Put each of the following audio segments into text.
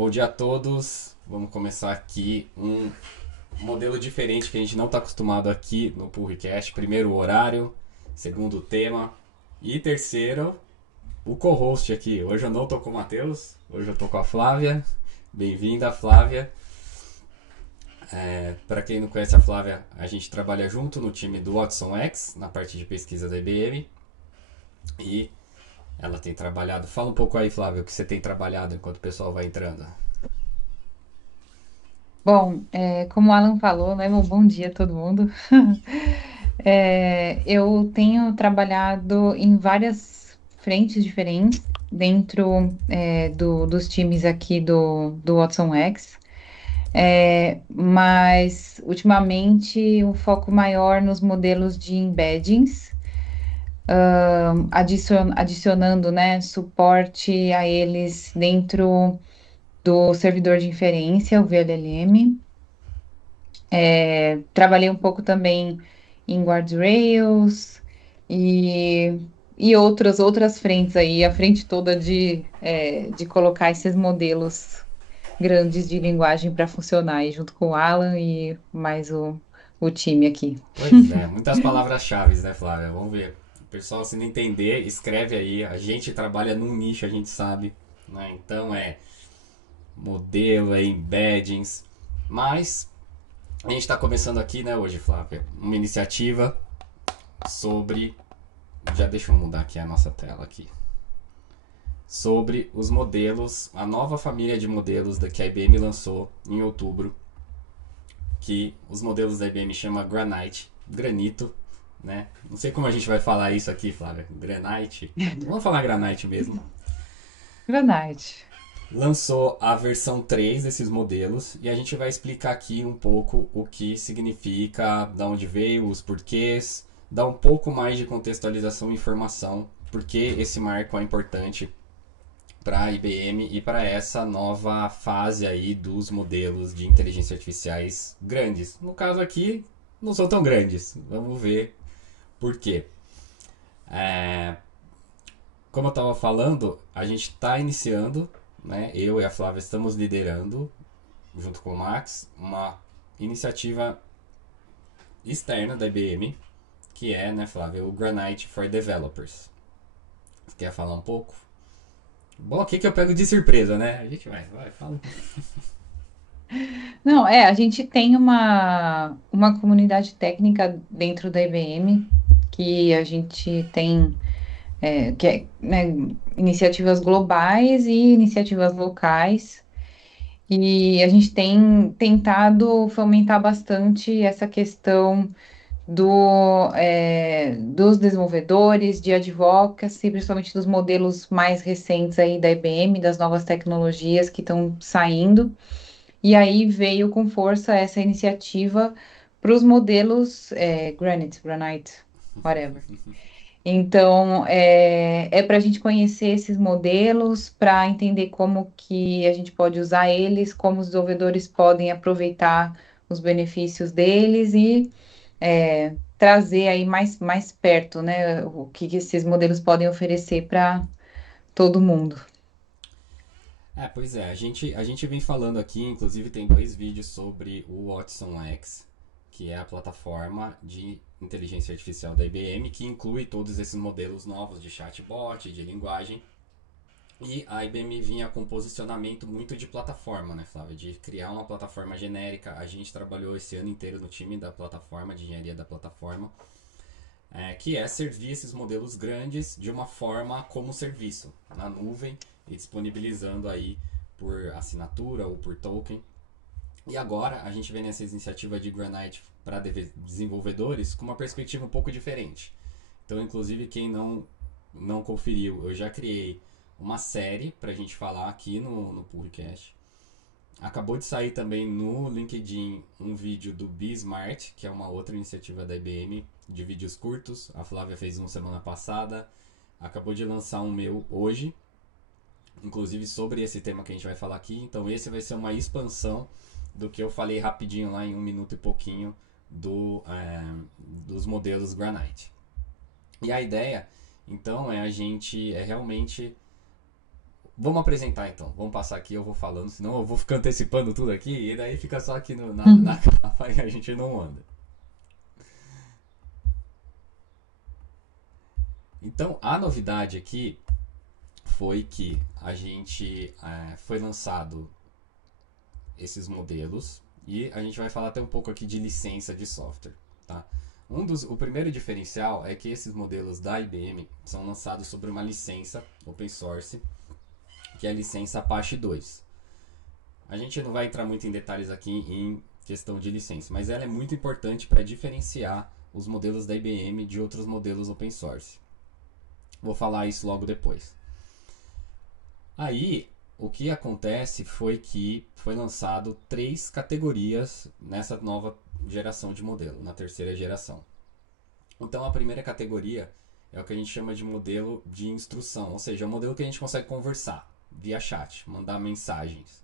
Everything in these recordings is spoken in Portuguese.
Bom dia a todos. Vamos começar aqui um modelo diferente que a gente não está acostumado aqui no Purricast. Primeiro, o horário. Segundo, o tema. E terceiro, o co-host aqui. Hoje eu não tô com o Matheus, hoje eu tô com a Flávia. Bem-vinda, Flávia. Para quem não conhece a Flávia, a gente trabalha junto no time do Watson X, na parte de pesquisa da IBM. E ela tem trabalhado. Fala um pouco aí, Flávia, o que você tem trabalhado enquanto o pessoal vai entrando. Bom, como o Alan falou, né? Bom dia a todo mundo. Eu tenho trabalhado em várias frentes diferentes dentro dos times aqui do Watson X, mas ultimamente o foco maior nos modelos de embeddings, adicionando, né, suporte a eles dentro do servidor de inferência, o VLLM. Trabalhei um pouco também em guardrails e, e outras frentes aí, a frente toda de colocar esses modelos grandes de linguagem para funcionar aí, junto com o Alan e mais o time aqui. Pois é, muitas palavras-chave, né, Flávia? Vamos ver. O pessoal, se não entender, escreve aí. A gente trabalha num nicho, a gente sabe. Né? Então é modelo, é embeddings. Mas a gente está começando aqui, né, hoje, Flávia, uma iniciativa sobre. Já deixa eu mudar aqui a nossa tela aqui. Sobre os modelos, a nova família de modelos que a IBM lançou em outubro, que os modelos da IBM chama Granite, granito, né? Não sei como a gente vai falar isso aqui, Flávia. Granite. Vamos falar Granite mesmo. Verdade. Lançou a versão 3 desses modelos e a gente vai explicar aqui um pouco o que significa, de onde veio, os porquês, dar um pouco mais de contextualização e informação, porque esse marco é importante para a IBM e para essa nova fase aí dos modelos de inteligência artificiais grandes. No caso aqui, não são tão grandes. Vamos ver por quê. É, como eu estava falando, a gente está iniciando, né? Eu e a Flávia estamos liderando, junto com o Max, uma iniciativa externa da IBM, que é, né, Flávia, o Granite for Developers. Você quer falar um pouco? Bom, aqui que eu pego de surpresa, né? A gente vai, fala. Não, a gente tem uma comunidade técnica dentro da IBM que a gente tem né, iniciativas globais e iniciativas locais. E a gente tem tentado fomentar bastante essa questão dos desenvolvedores, de advocacy, principalmente dos modelos mais recentes aí da IBM, das novas tecnologias que estão saindo. E aí veio com força essa iniciativa para os modelos Granite, whatever. Então, é para a gente conhecer esses modelos, para entender como que a gente pode usar eles, como os desenvolvedores podem aproveitar os benefícios deles e trazer aí mais perto, né, o que esses modelos podem oferecer para todo mundo. Pois é, a gente vem falando aqui, inclusive tem dois vídeos sobre o Watson X, que é a plataforma de inteligência artificial da IBM, que inclui todos esses modelos novos de chatbot, de linguagem. E a IBM vinha com posicionamento muito de plataforma, né, Flávia? De criar uma plataforma genérica. A gente trabalhou esse ano inteiro no time da plataforma, de engenharia da plataforma, que é servir esses modelos grandes de uma forma como serviço, na nuvem e disponibilizando aí por assinatura ou por token. E agora a gente vê nessa iniciativa de Granite para desenvolvedores com uma perspectiva um pouco diferente. Então, inclusive, quem não conferiu, eu já criei uma série para a gente falar aqui no podcast. Acabou de sair também no LinkedIn um vídeo do Be Smart, que é uma outra iniciativa da IBM de vídeos curtos. A Flávia fez um semana passada. Acabou de lançar um meu hoje, inclusive sobre esse tema que a gente vai falar aqui. Então esse vai ser uma expansão do que eu falei rapidinho lá em um minuto e pouquinho dos modelos Granite. E a ideia, então, é realmente Vamos apresentar então. Vamos passar aqui, eu vou falando, senão eu vou ficar antecipando tudo aqui e daí fica só aqui na Uhum. capa e a gente não anda. Então, a novidade aqui foi que a gente foi lançado esses modelos e a gente vai falar até um pouco aqui de licença de software, tá? O primeiro diferencial é que esses modelos da IBM são lançados sobre uma licença open source, que é a licença Apache 2. A gente não vai entrar muito em detalhes aqui em questão de licença, mas ela é muito importante para diferenciar os modelos da IBM de outros modelos open source. Vou falar isso logo depois. Aí, o que acontece foi que foi lançado 3 categorias nessa nova geração de modelo, na terceira geração. Então, a primeira categoria é o que a gente chama de modelo de instrução, ou seja, é um modelo que a gente consegue conversar via chat, mandar mensagens.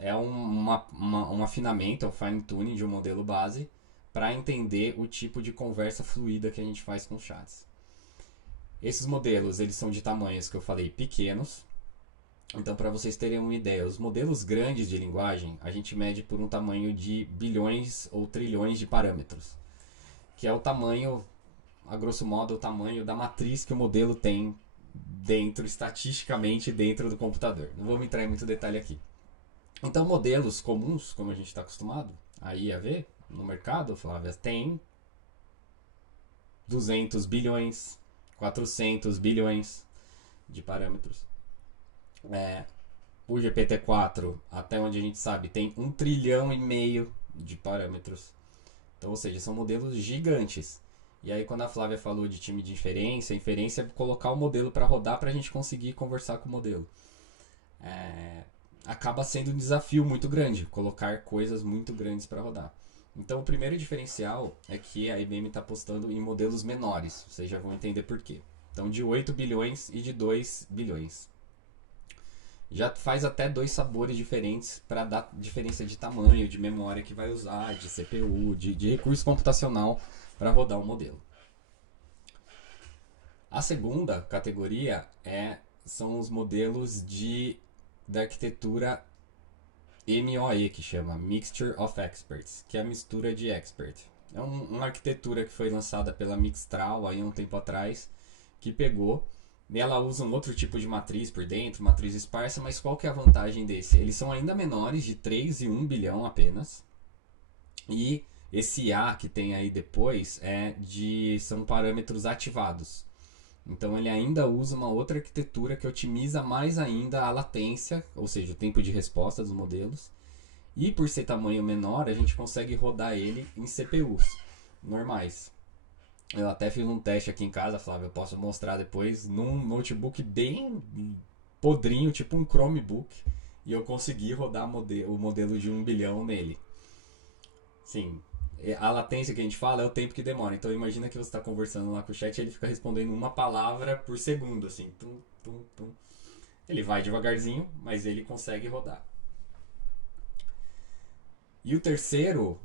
É um afinamento, é um fine tuning de um modelo base para entender o tipo de conversa fluida que a gente faz com chats. Esses modelos eles são de tamanhos que eu falei pequenos. Então, para vocês terem uma ideia, os modelos grandes de linguagem a gente mede por um tamanho de bilhões ou trilhões de parâmetros, que é o tamanho, a grosso modo, o tamanho da matriz que o modelo tem dentro, estatisticamente dentro do computador. Não vou entrar em muito detalhe aqui. Então, modelos comuns, como a gente está acostumado aí a ver no mercado, Flávia, tem 200 bilhões, 400 bilhões de parâmetros. O GPT-4, até onde a gente sabe, tem 1,5 trilhão de parâmetros. Então, ou seja, são modelos gigantes. E aí, quando a Flávia falou de time de inferência é colocar o modelo para rodar para a gente conseguir conversar com o modelo. Acaba sendo um desafio muito grande, colocar coisas muito grandes para rodar. Então, o primeiro diferencial é que a IBM está apostando em modelos menores. Vocês já vão entender por quê. Então, de 8 bilhões e de 2 bilhões. Já faz até 2 sabores diferentes para dar diferença de tamanho, de memória que vai usar, de CPU, de recurso computacional para rodar o modelo. A segunda categoria são os modelos da arquitetura MOE, que chama Mixture of Experts, que é a mistura de expert. É uma arquitetura que foi lançada pela Mixtral aí há um tempo atrás, que pegou. Ela usa um outro tipo de matriz por dentro, matriz esparsa, mas qual que é a vantagem desse? Eles são ainda menores, de 3 e 1 bilhão apenas. E esse A que tem aí depois são parâmetros ativados. Então ele ainda usa uma outra arquitetura que otimiza mais ainda a latência, ou seja, o tempo de resposta dos modelos. E por ser tamanho menor, a gente consegue rodar ele em CPUs normais. Eu até fiz um teste aqui em casa, Flávio, eu posso mostrar depois, num notebook bem podrinho, tipo um Chromebook, e eu consegui rodar o modelo de 1 bilhão nele. Sim, a latência que a gente fala é o tempo que demora. Então imagina que você está conversando lá com o chat e ele fica respondendo uma palavra por segundo, assim. Tum, tum, tum. Ele vai devagarzinho, mas ele consegue rodar. E o terceiro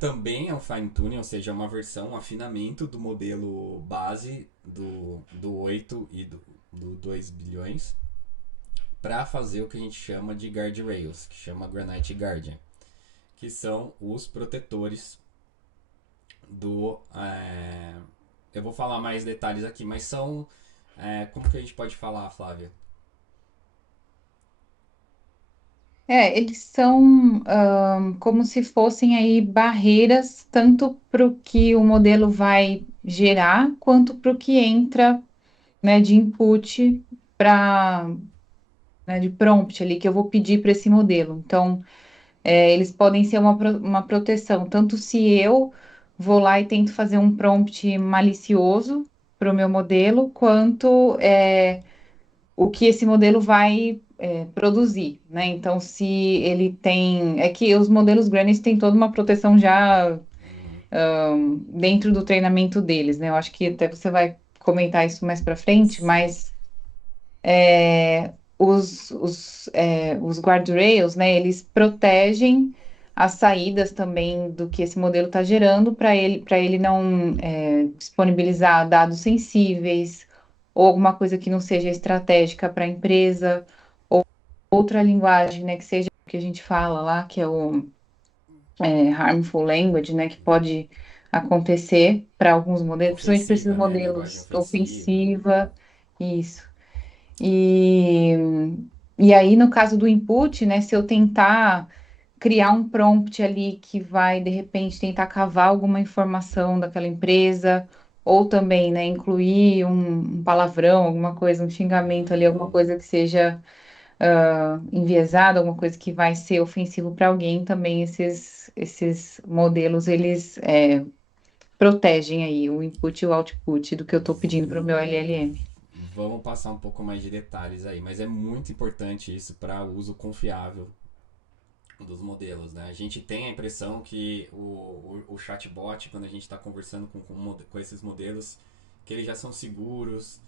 também é um fine tuning, ou seja, uma versão, um afinamento do modelo base do 8 e do 2 bilhões para fazer o que a gente chama de guardrails, que chama Granite Guardian, que são os protetores do. Eu vou falar mais detalhes aqui, mas são. Como que a gente pode falar, Flávia? Eles são como se fossem aí barreiras tanto para o que o modelo vai gerar quanto para o que entra, né, de input para, né, de prompt ali que eu vou pedir para esse modelo. Então, eles podem ser uma proteção, tanto se eu vou lá e tento fazer um prompt malicioso para o meu modelo, quanto o que esse modelo vai produzir, né? Então, se ele tem. É que os modelos grandes têm toda uma proteção já Uhum. dentro do treinamento deles, né? Eu acho que até você vai comentar isso mais para frente, Sim. mas os guardrails, né? Eles protegem as saídas também do que esse modelo está gerando para ele não disponibilizar dados sensíveis ou alguma coisa que não seja estratégica para a empresa, ou outra linguagem, né, que seja o que a gente fala lá, que é o harmful language, né, que pode acontecer para alguns modelos, principalmente para esses Ofensiva, né? Linguagem modelos ofensiva. ofensiva, isso. E, e aí, no caso do input, né, se eu tentar criar um prompt ali que vai, de repente, tentar cavar alguma informação daquela empresa, ou também, né, incluir um palavrão, alguma coisa, um xingamento ali, alguma coisa que seja enviesado, alguma coisa que vai ser ofensivo para alguém, também esses modelos, eles protegem aí o input e o output do que eu estou pedindo para o meu LLM. Vamos passar um pouco mais de detalhes aí, mas é muito importante isso para o uso confiável dos modelos, né? A gente tem a impressão que o chatbot, quando a gente está conversando com esses modelos, que eles já são seguros,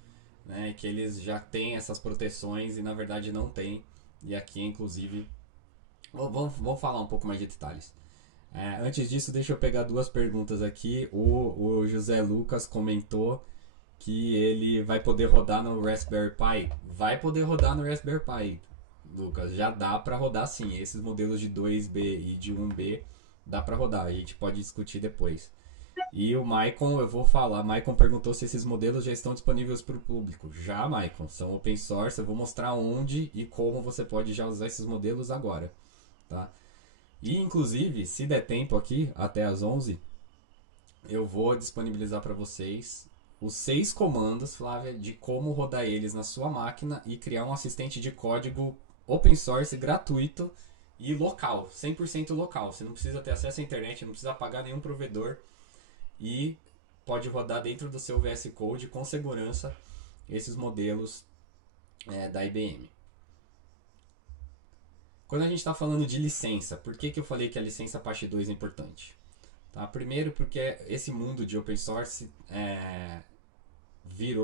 né? Que eles já têm essas proteções e na verdade não tem. E aqui, inclusive, vamos falar um pouco mais de detalhes. Antes disso, deixa eu pegar duas perguntas aqui. O José Lucas comentou que ele vai poder rodar no Raspberry Pi. Vai poder rodar no Raspberry Pi, Lucas. Já dá para rodar sim. Esses modelos de 2B e de 1B dá para rodar. A gente pode discutir depois. E o Maicon, eu vou falar. Maicon perguntou se esses modelos já estão disponíveis para o público. Já, Maicon, são open source. Eu vou mostrar onde e como você pode já usar esses modelos agora, tá? E inclusive, se der tempo aqui, até às 11, eu vou disponibilizar para vocês os 6 comandos, Flávia, de como rodar eles na sua máquina e criar um assistente de código open source gratuito e local, 100% local. Você não precisa ter acesso à internet, não precisa pagar nenhum provedor e pode rodar dentro do seu VS Code com segurança esses modelos da IBM. Quando a gente está falando de licença, por que eu falei que a licença parte 2 é importante? Tá? Primeiro porque esse mundo de open source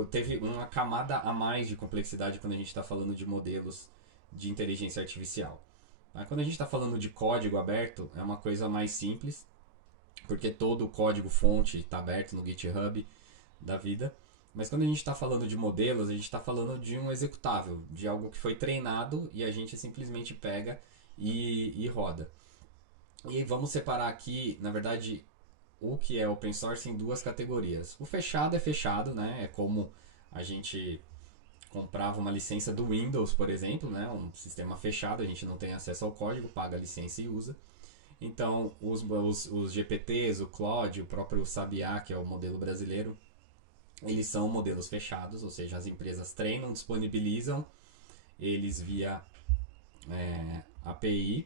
teve uma camada a mais de complexidade quando a gente está falando de modelos de inteligência artificial. Tá? Quando a gente está falando de código aberto, é uma coisa mais simples, porque todo o código fonte está aberto no GitHub da vida. Mas quando a gente está falando de modelos, a gente está falando de um executável, de algo que foi treinado e a gente simplesmente pega e roda. E vamos separar aqui, na verdade, o que é open source em duas categorias. O fechado é fechado, né? É como a gente comprava uma licença do Windows, por exemplo, né? Um sistema fechado, a gente não tem acesso ao código, paga a licença e usa. Então, os GPTs, o Claude, o próprio Sabiá, que é o modelo brasileiro, eles são modelos fechados, ou seja, as empresas treinam, disponibilizam eles via API.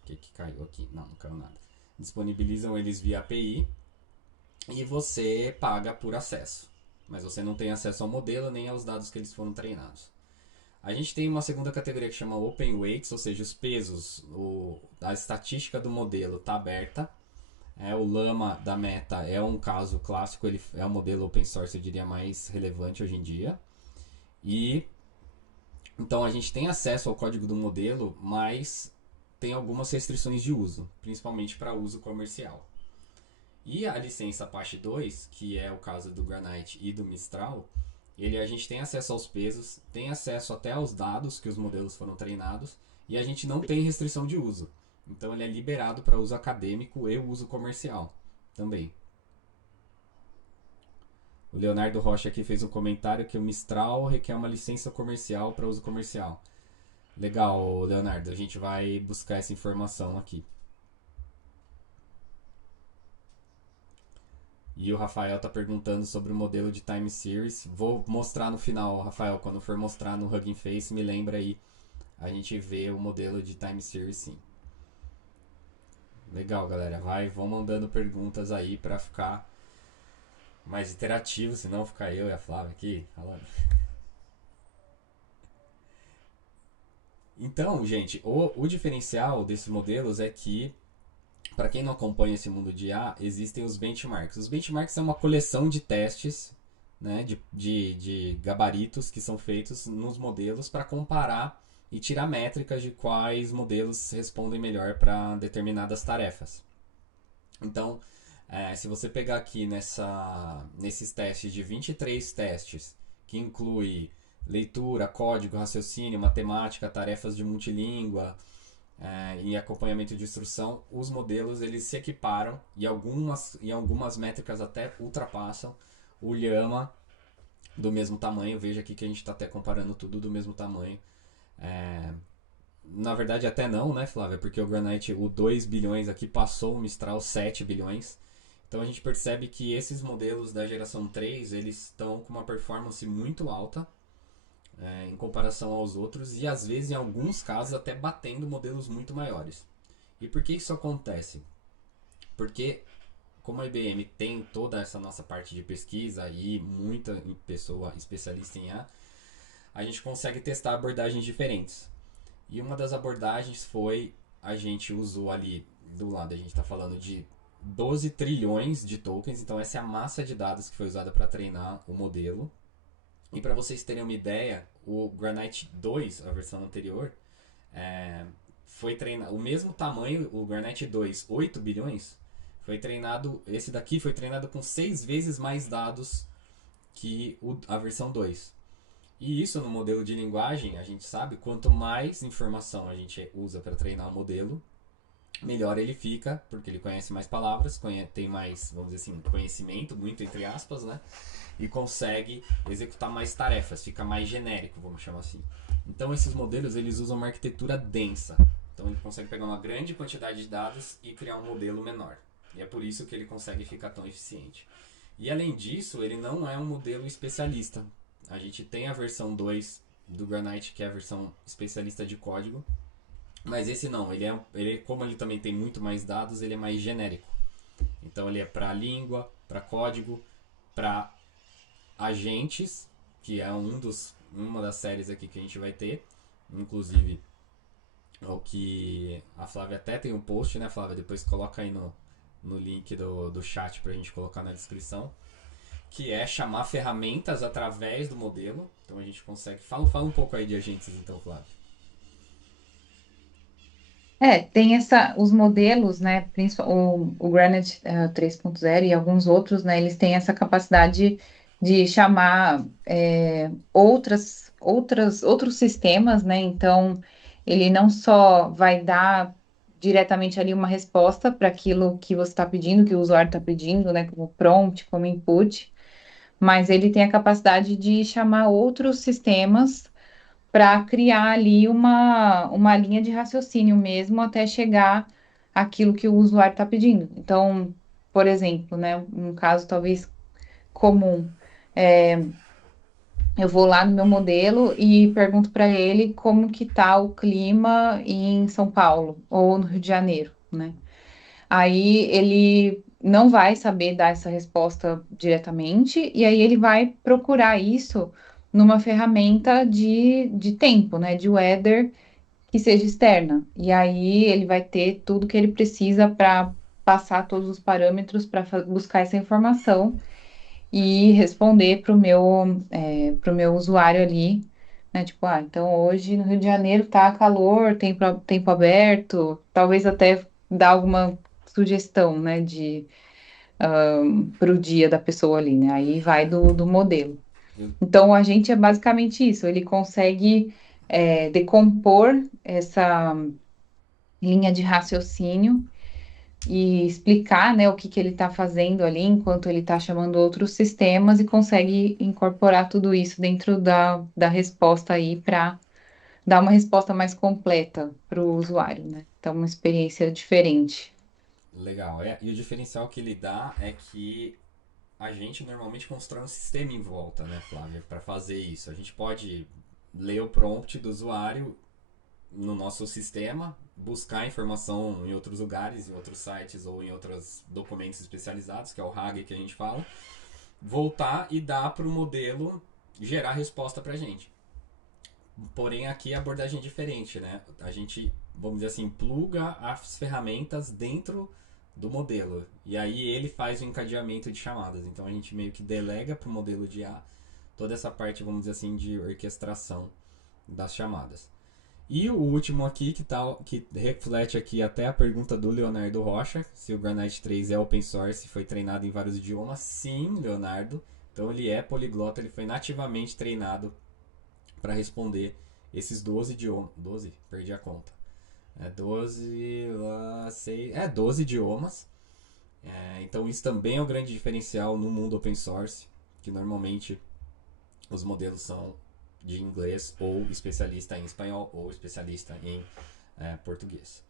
O que caiu aqui? Não caiu nada. Disponibilizam eles via API e você paga por acesso. Mas você não tem acesso ao modelo nem aos dados que eles foram treinados. A gente tem uma segunda categoria que chama Open Weights, ou seja, os pesos, a estatística do modelo está aberta. O Llama da Meta é um caso clássico, ele é um modelo open source, eu diria, mais relevante hoje em dia. E então a gente tem acesso ao código do modelo, mas tem algumas restrições de uso, principalmente para uso comercial. E a licença Apache 2, que é o caso do Granite e do Mistral, a gente tem acesso aos pesos, tem acesso até aos dados que os modelos foram treinados, e a gente não tem restrição de uso. Então ele é liberado para uso acadêmico e uso comercial também. O Leonardo Rocha aqui fez um comentário que o Mistral requer uma licença comercial para uso comercial. Legal, Leonardo, a gente vai buscar essa informação aqui. E o Rafael está perguntando sobre o modelo de Time Series. Vou mostrar no final, Rafael, quando for mostrar no Hugging Face, me lembra aí. A gente vê o modelo de Time Series sim. Legal, galera. Vão mandando perguntas aí para ficar mais interativo, senão ficar eu e a Flávia aqui falando. Então, gente, o diferencial desses modelos é que, para quem não acompanha esse mundo de IA, existem os benchmarks. Os benchmarks são uma coleção de testes, né, de gabaritos que são feitos nos modelos para comparar e tirar métricas de quais modelos respondem melhor para determinadas tarefas. Então, Se você pegar aqui nesses testes de 23 testes, que inclui leitura, código, raciocínio, matemática, tarefas de multilíngua, e acompanhamento de instrução, os modelos eles se equiparam e algumas métricas até ultrapassam o Llama do mesmo tamanho. Veja aqui que a gente está até comparando tudo do mesmo tamanho. Na verdade até não, né, Flávia? Porque o Granite, o 2 bilhões aqui passou o Mistral 7 bilhões. Então a gente percebe que esses modelos da geração 3, eles estão com uma performance muito alta em comparação aos outros, e às vezes em alguns casos até batendo modelos muito maiores. E por que isso acontece? Porque como a IBM tem toda essa nossa parte de pesquisa e muita pessoa especialista em a gente consegue testar abordagens diferentes. E uma das abordagens foi, a gente usou ali do lado, a gente está falando de 12 trilhões de tokens, então essa é a massa de dados que foi usada para treinar o modelo. E para vocês terem uma ideia, o Granite 2, a versão anterior, foi treinado o mesmo tamanho, o Granite 2, 8 bilhões, foi treinado, esse daqui foi treinado com 6 vezes mais dados que a versão 2. E isso no modelo de linguagem, a gente sabe, quanto mais informação a gente usa para treinar o modelo, melhor ele fica, porque ele conhece mais palavras, tem mais, vamos dizer assim, conhecimento, muito entre aspas, né? E consegue executar mais tarefas, fica mais genérico, vamos chamar assim. Então esses modelos, eles usam uma arquitetura densa. Então ele consegue pegar uma grande quantidade de dados e criar um modelo menor. E é por isso que ele consegue ficar tão eficiente. E além disso, ele não é um modelo especialista. A gente tem a versão 2 do Granite, que é a versão especialista de código. Mas esse não, como ele também tem muito mais dados, ele é mais genérico. Então ele é para língua, para código, para agentes, que é uma das séries aqui que a gente vai ter. Inclusive, o que a Flávia até tem um post, né, Flávia? Depois coloca aí no link do chat pra gente colocar na descrição. Que é chamar ferramentas através do modelo. Então a gente consegue... Fala um pouco aí de agentes, então, Flávia. Tem os modelos, né, o Granite 3.0 e alguns outros, né, eles têm essa capacidade de chamar outros sistemas, né, então ele não só vai dar diretamente ali uma resposta para aquilo que você está pedindo, que o usuário está pedindo, né, como prompt, como input, mas ele tem a capacidade de chamar outros sistemas para criar ali uma linha de raciocínio mesmo até chegar àquilo que o usuário está pedindo. Então, por exemplo, né, um caso talvez comum, eu vou lá no meu modelo e pergunto para ele como que tá o clima em São Paulo ou no Rio de Janeiro, né? Aí ele não vai saber dar essa resposta diretamente, e aí ele vai procurar isso numa ferramenta de tempo, né? De weather que seja externa. E aí ele vai ter tudo que ele precisa para passar todos os parâmetros para buscar essa informação e responder pro meu usuário ali, né? Tipo, então hoje no Rio de Janeiro tá calor, tempo aberto, talvez até dar alguma sugestão, né, para o dia da pessoa ali, né? Aí vai do modelo. Então, o agente é basicamente isso, ele consegue decompor essa linha de raciocínio e explicar, né, o que ele está fazendo ali enquanto ele está chamando outros sistemas e consegue incorporar tudo isso dentro da resposta aí para dar uma resposta mais completa para o usuário, né? Então, uma experiência diferente. Legal. E o diferencial que ele dá é que a gente normalmente constrói um sistema em volta, né, Flávia, para fazer isso. A gente pode ler o prompt do usuário no nosso sistema, buscar informação em outros lugares, em outros sites ou em outros documentos especializados, que é o RAG que a gente fala, voltar e dar para o modelo gerar resposta para a gente. Porém, aqui a abordagem é diferente, né? A gente, vamos dizer assim, pluga as ferramentas dentro do modelo. E aí ele faz o encadeamento de chamadas. Então a gente meio que delega para o modelo de toda essa parte, vamos dizer assim, de orquestração das chamadas. E o último aqui, que reflete aqui até a pergunta do Leonardo Rocha, se o Granite 3 é open source e foi treinado em vários idiomas. Sim, Leonardo. Então ele é poliglota, ele foi nativamente treinado para responder esses 12 idiomas. 12? Perdi a conta. 12, 12 idiomas. Então isso também é um grande diferencial no mundo open source, que normalmente os modelos são de inglês ou especialista em espanhol ou especialista em português.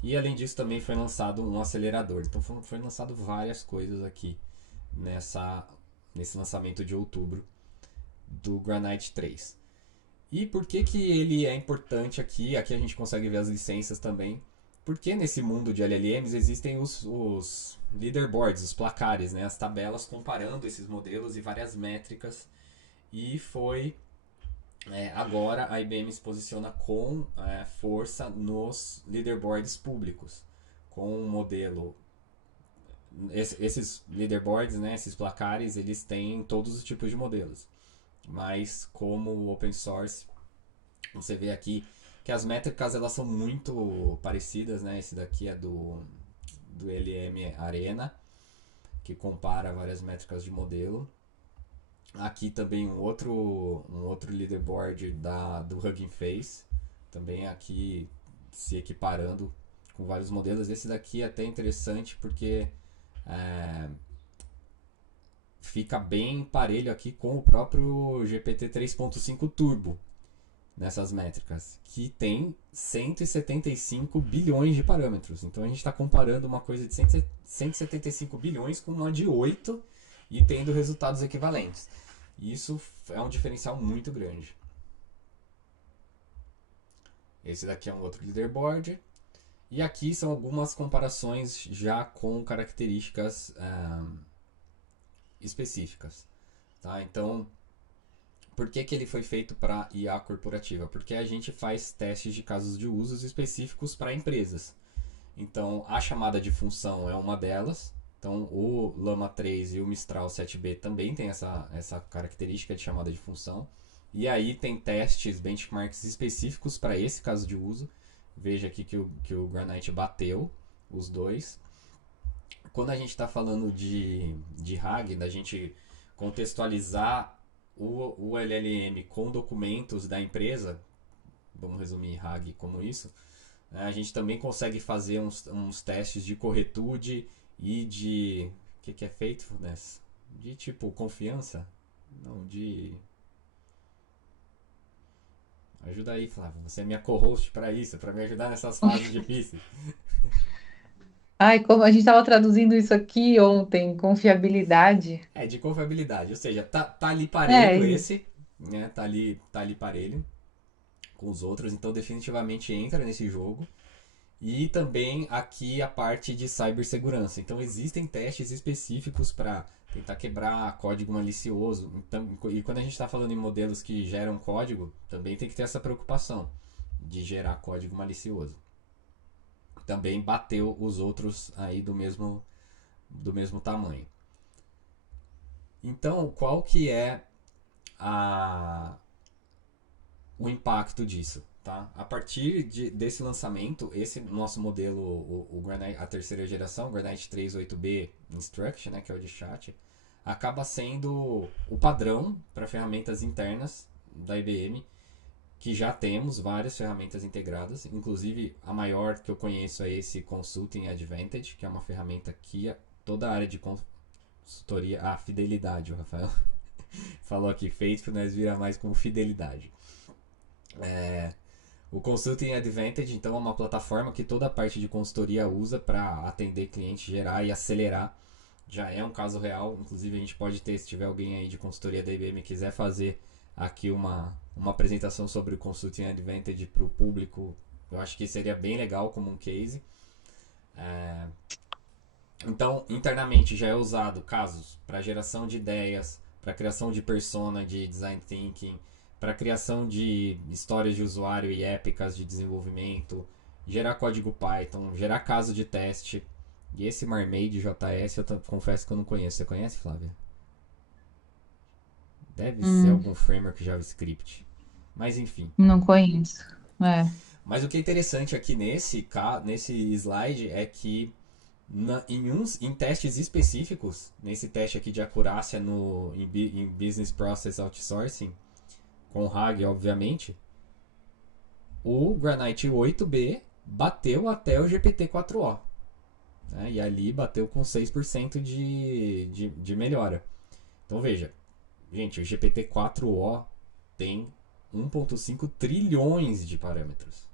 E além disso também foi lançado um acelerador. Então foi lançado várias coisas aqui nesse lançamento de outubro do Granite 3. E por que ele é importante aqui? Aqui a gente consegue ver as licenças também. Porque nesse mundo de LLMs existem os leaderboards, os placares, né? As tabelas comparando esses modelos e várias métricas. E agora a IBM se posiciona com força nos leaderboards públicos. Com um modelo. Esses leaderboards, né, esses placares, eles têm todos os tipos de modelos. Mas como o open source, você vê aqui que as métricas elas são muito parecidas, né? Esse daqui é do LM Arena, que compara várias métricas de modelo. Aqui também um outro leaderboard do Hugging Face, também aqui se equiparando com vários modelos. Esse daqui é até interessante porque fica bem parelho aqui com o próprio GPT 3.5 Turbo nessas métricas, que tem 175 bilhões de parâmetros. Então a gente está comparando uma coisa de 175 bilhões com uma de 8 e tendo resultados equivalentes. Isso é um diferencial muito grande. Esse daqui é um outro leaderboard. E aqui são algumas comparações já com características específicas. Tá? Então, por que ele foi feito para IA corporativa? Porque a gente faz testes de casos de usos específicos para empresas. Então, a chamada de função é uma delas. Então, o Llama 3 e o Mistral 7B também tem essa característica de chamada de função. E aí tem testes, benchmarks específicos para esse caso de uso. Veja aqui que o Granite bateu os dois. Quando a gente está falando de RAG, da gente contextualizar o LLM com documentos da empresa, vamos resumir RAG como isso, né, a gente também consegue fazer uns testes de corretude e de... O que é faithfulness? De tipo confiança? Não, de... Ajuda aí, Flávio. Você é minha co-host para isso, para me ajudar nessas fases difíceis. Ai, como a gente estava traduzindo isso aqui ontem, confiabilidade. De confiabilidade, ou seja, tá ali parelho Isso. esse, né? Tá ali parelho com os outros, então definitivamente entra nesse jogo. E também aqui a parte de cibersegurança. Então existem testes específicos para tentar quebrar código malicioso. Então, e quando a gente está falando em modelos que geram código, também tem que ter essa preocupação de gerar código malicioso. Também bateu os outros aí do mesmo tamanho. Então, qual que é o impacto disso? Tá? A partir desse lançamento, esse nosso modelo, o Granite, a terceira geração, o Granite 3.8b Instruction, né, que é o de chat, acaba sendo o padrão para ferramentas internas da IBM, que já temos várias ferramentas integradas, inclusive a maior que eu conheço é esse Consulting Advantage, que é uma ferramenta que toda a área de consultoria... fidelidade, o Rafael falou aqui, faithfulness vira mais como fidelidade. O Consulting Advantage, então, é uma plataforma que toda a parte de consultoria usa para atender cliente, gerar e acelerar. Já é um caso real, inclusive a gente pode ter, se tiver alguém aí de consultoria da IBM quiser fazer aqui uma apresentação sobre o Consulting Advantage para o público, eu acho que seria bem legal como um case. Então, internamente já é usado casos para geração de ideias, para criação de persona, de design thinking, para criação de histórias de usuário e épicas de desenvolvimento, gerar código Python, gerar caso de teste. E esse Marmaid JS eu confesso que eu não conheço. Você conhece, Flávia? Deve ser Hum, algum framework JavaScript. Mas enfim. não conheço. É. Mas o que é interessante aqui nesse slide é que em testes específicos, nesse teste aqui de acurácia em Business Process Outsourcing, com o RAG, obviamente, o Granite 8B bateu até o GPT-4o. Né? E ali bateu com 6% de melhora. Então veja, gente, o GPT-4o tem 1,5 trilhões de parâmetros.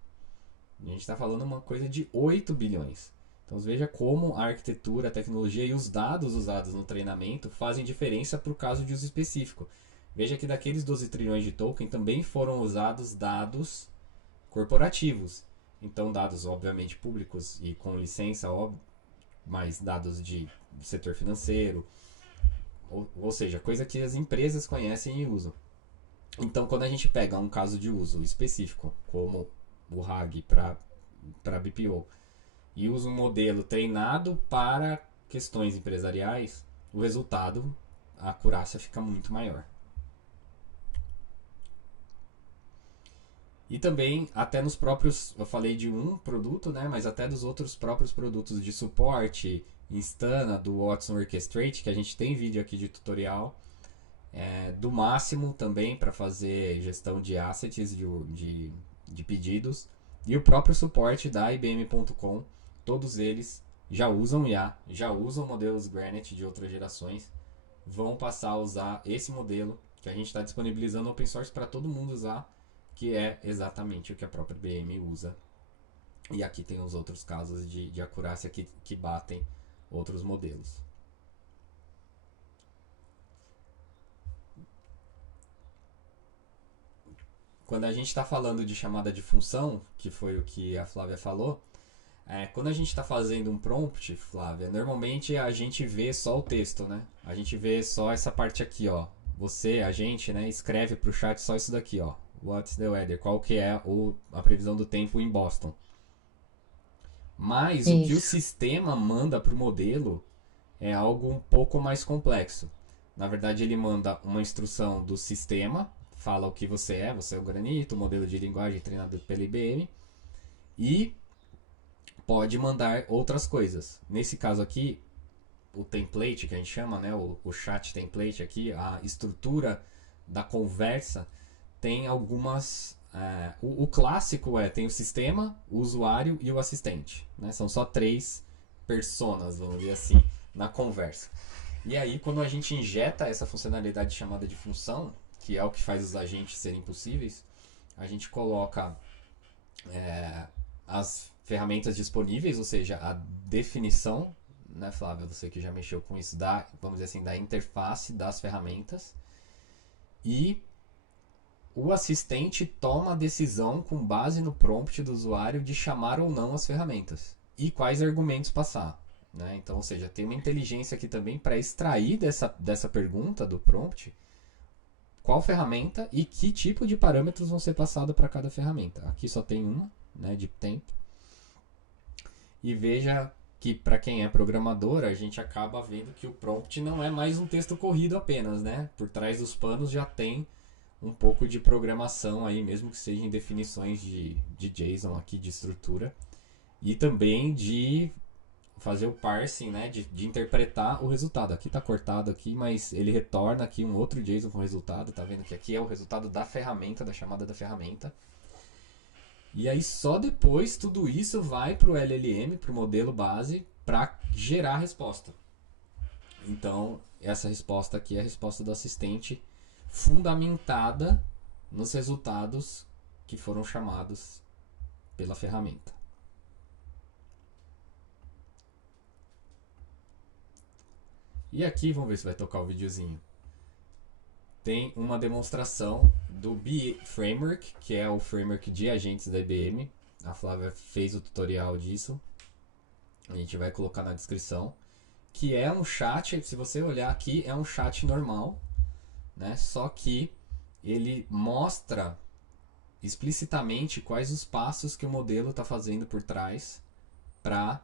A gente está falando uma coisa de 8 bilhões. Então veja como a arquitetura, a tecnologia e os dados usados no treinamento fazem diferença para o caso de uso específico. Veja que daqueles 12 trilhões de token também foram usados dados corporativos. Então dados obviamente públicos e com licença, mas dados de setor financeiro, ou seja, coisa que as empresas conhecem e usam. Então quando a gente pega um caso de uso específico, como o RAG para BPO, e usa um modelo treinado para questões empresariais, o resultado, a acurácia fica muito maior. E também, até nos próprios, eu falei de um produto, né, mas até dos outros próprios produtos de suporte, Instana, do Watson Orchestrate, que a gente tem vídeo aqui de tutorial, do Máximo também para fazer gestão de assets, de pedidos, e o próprio suporte da IBM.com, todos eles já usam IA, já usam modelos Granite de outras gerações, vão passar a usar esse modelo que a gente está disponibilizando open source para todo mundo usar, que é exatamente o que a própria IBM usa. E aqui tem os outros casos de acurácia que batem outros modelos. Quando a gente está falando de chamada de função, que foi o que a Flávia falou, quando a gente está fazendo um prompt, Flávia, normalmente a gente vê só o texto, né? A gente vê só essa parte aqui, ó. A gente, né, escreve para o chat só isso daqui, ó. What's the weather? Qual que é a previsão do tempo em Boston? Mas o que o Isso. sistema manda para o modelo é algo um pouco mais complexo. Na verdade, ele manda uma instrução do sistema, fala o que você é o Granito, o modelo de linguagem treinado pela IBM, e pode mandar outras coisas. Nesse caso aqui, o template que a gente chama, né, o chat template aqui, a estrutura da conversa, tem algumas... o clássico tem o sistema, o usuário e o assistente. Né? São só 3 personas, vamos dizer assim, na conversa. E aí, quando a gente injeta essa funcionalidade chamada de função, que é o que faz os agentes serem possíveis, a gente coloca as ferramentas disponíveis, ou seja, a definição, né, Flávia, você que já mexeu com isso, vamos dizer assim, da interface das ferramentas, e o assistente toma a decisão com base no prompt do usuário de chamar ou não as ferramentas e quais argumentos passar. Né? Então, ou seja, tem uma inteligência aqui também para extrair dessa pergunta do prompt qual ferramenta e que tipo de parâmetros vão ser passados para cada ferramenta. Aqui só tem uma, né, de tempo. E veja que para quem é programador, a gente acaba vendo que o prompt não é mais um texto corrido apenas, né? Por trás dos panos já tem um pouco de programação aí, mesmo que sejam definições de JSON aqui de estrutura. E também de fazer o parsing, né, de interpretar o resultado. Aqui está cortado aqui, mas ele retorna aqui um outro JSON com o resultado. Tá vendo que aqui é o resultado da ferramenta, da chamada da ferramenta. E aí só depois tudo isso vai para o LLM, para o modelo base, para gerar a resposta. Então, essa resposta aqui é a resposta do assistente fundamentada nos resultados que foram chamados pela ferramenta. E aqui, vamos ver se vai tocar o videozinho. Tem uma demonstração do BE Framework, que é o framework de agentes da IBM. A Flávia fez o tutorial disso. A gente vai colocar na descrição. Que é um chat, se você olhar aqui, é um chat normal, né? Só que ele mostra explicitamente quais os passos que o modelo está fazendo por trás para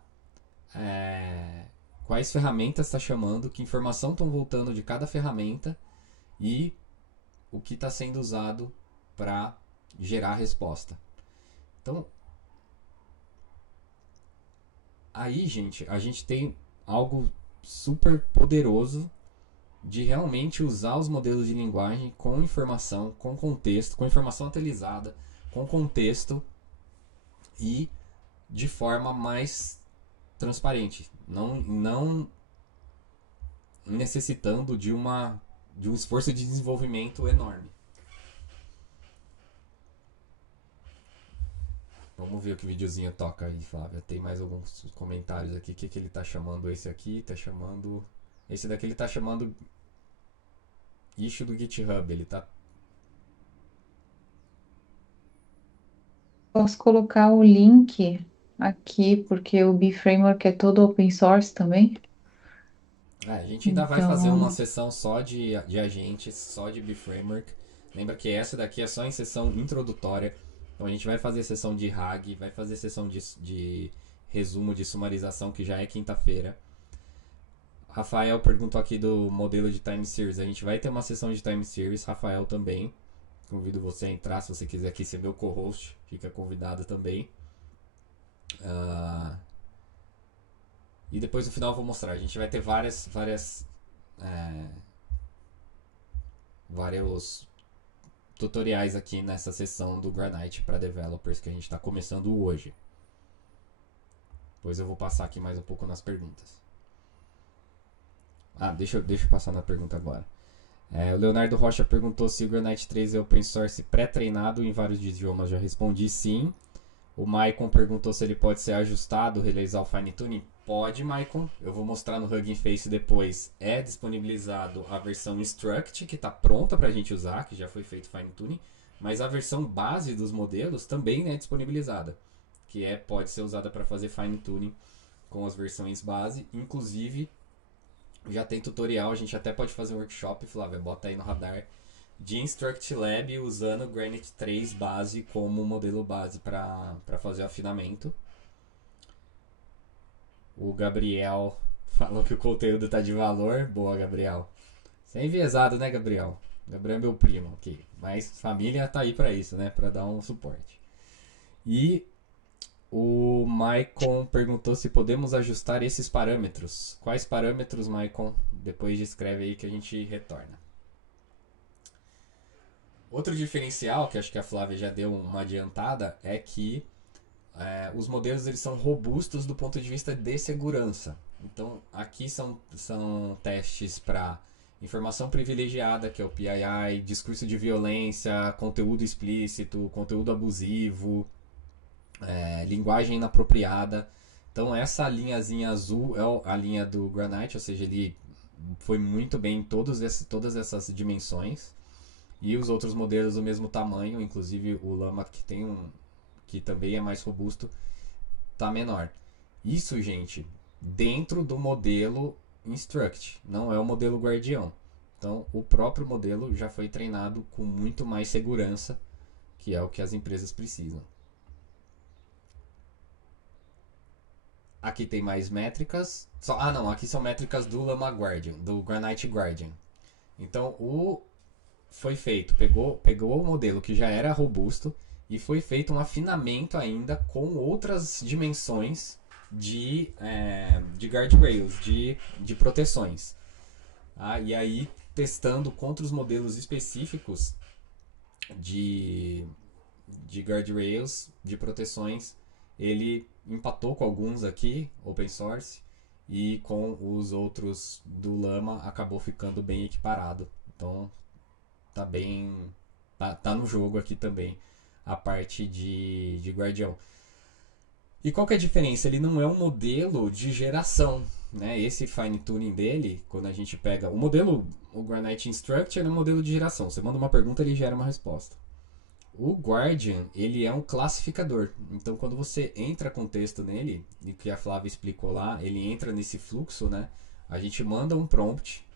quais ferramentas está chamando, que informação estão voltando de cada ferramenta e o que está sendo usado para gerar a resposta. Então, Aí, gente, a gente tem algo super poderoso de realmente usar os modelos de linguagem com informação, com contexto, com informação atualizada, com contexto e de forma mais transparente, não necessitando de um esforço de desenvolvimento enorme. Vamos ver o que videozinho toca aí, Flávia. Tem mais alguns comentários aqui. O que ele tá chamando esse aqui? Tá chamando. Esse daqui ele tá chamando issue do GitHub. Ele tá. Posso colocar o link aqui, porque o B-Framework é todo open source também. A gente ainda vai fazer uma Então, sessão só de agentes, só de B-Framework. Lembra que essa daqui é só em sessão introdutória. Então a gente vai fazer sessão de RAG, vai fazer sessão de resumo de sumarização, que já é quinta-feira. Rafael perguntou aqui do modelo de time series. A gente vai ter uma sessão de time series, Rafael também. Convido você a entrar se você quiser aqui ser meu co-host. Fica convidado também. Ah, e depois no final eu vou mostrar. A gente vai ter vários tutoriais aqui nessa sessão do Granite para developers que a gente está começando hoje. Depois eu vou passar aqui mais um pouco nas perguntas. Deixa eu passar na pergunta agora. O Leonardo Rocha perguntou se o Granite 3 é open source pré-treinado em vários idiomas. Já respondi sim. O Maicon perguntou se ele pode ser ajustado, realizar o fine tuning. Pode, Maicon. Eu vou mostrar no Hugging Face depois. É disponibilizado a versão Instruct, que está pronta para a gente usar, que já foi feito fine tuning. Mas a versão base dos modelos também é disponibilizada, que pode ser usada para fazer fine tuning com as versões base. Inclusive, já tem tutorial, a gente até pode fazer um workshop, Flávia, bota aí no radar, de Instruct Lab usando o Granite 3 base como modelo base para fazer o afinamento. O Gabriel falou que o conteúdo tá de valor. Boa, Gabriel. Você é enviesado, né, Gabriel? Gabriel é meu primo aqui. Mas família tá aí para isso, né? Para dar um suporte. E o Maicon perguntou se podemos ajustar esses parâmetros. Quais parâmetros, Maicon? Depois descreve aí que a gente retorna. Outro diferencial, que acho que a Flávia já deu uma adiantada, é que os modelos eles são robustos do ponto de vista de segurança. Então, aqui são testes para informação privilegiada, que é o PII, discurso de violência, conteúdo explícito, conteúdo abusivo, linguagem inapropriada. Então, essa linhazinha azul é a linha do Granite, ou seja, ele foi muito bem em todas essas dimensões. E os outros modelos do mesmo tamanho, inclusive o Llama que também é mais robusto, tá menor. Isso, gente, dentro do modelo Instruct, não é o modelo Guardião. Então, o próprio modelo já foi treinado com muito mais segurança, que é o que as empresas precisam. Aqui tem mais métricas. Aqui são métricas do Llama Guardian, do Granite Guardian. Então, foi feito, pegou o modelo que já era robusto e foi feito um afinamento ainda com outras dimensões de guardrails, de proteções. E aí, testando contra os modelos específicos de guardrails, de proteções, ele empatou com alguns aqui, open source, e com os outros do Llama acabou ficando bem equiparado. Então, tá bem. Tá no jogo aqui também a parte de Guardião. E qual que é a diferença? Ele não é um modelo de geração, né? Esse fine tuning dele, quando a gente pega o modelo, o Granite Instruct é um modelo de geração. Você manda uma pergunta, ele gera uma resposta. O Guardian, ele é um classificador. Então, quando você entra com texto nele, e que a Flávia explicou lá, ele entra nesse fluxo, né? A gente manda um prompt.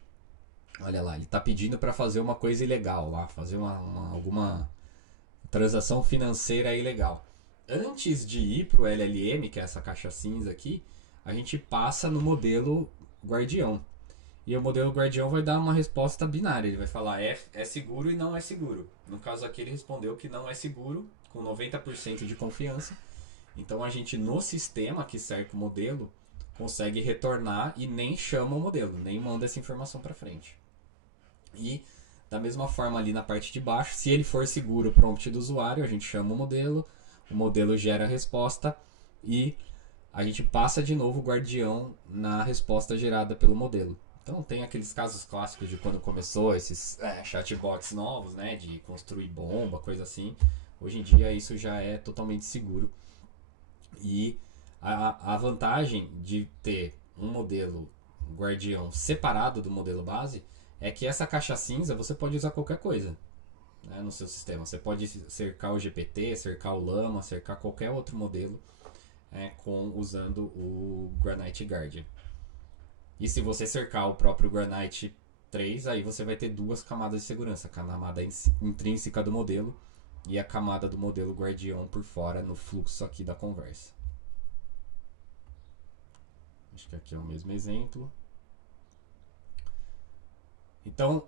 Olha lá, ele está pedindo para fazer uma coisa ilegal lá, fazer alguma transação financeira ilegal. Antes de ir para o LLM, que é essa caixa cinza aqui, a gente passa no modelo Guardião. E o modelo Guardião vai dar uma resposta binária. Ele vai falar é seguro e não é seguro. No caso aqui ele respondeu que não é seguro, com 90% de confiança. Então a gente no sistema que cerca o modelo consegue retornar e nem chama o modelo, nem manda essa informação para frente. E da mesma forma ali na parte de baixo, se ele for seguro o prompt do usuário, a gente chama o modelo gera a resposta e a gente passa de novo o guardião na resposta gerada pelo modelo. Então tem aqueles casos clássicos de quando começou esses chatbots novos, né, de construir bomba, coisa assim. Hoje em dia isso já é totalmente seguro. E a vantagem de ter um modelo guardião separado do modelo base é que essa caixa cinza você pode usar qualquer coisa, né, no seu sistema. Você pode cercar o GPT, cercar o Llama, cercar qualquer outro modelo usando o Granite Guardian. E se você cercar o próprio Granite 3, aí você vai ter duas camadas de segurança: a camada intrínseca do modelo e a camada do modelo guardião por fora no fluxo aqui da conversa. Acho que aqui é o mesmo exemplo. Então,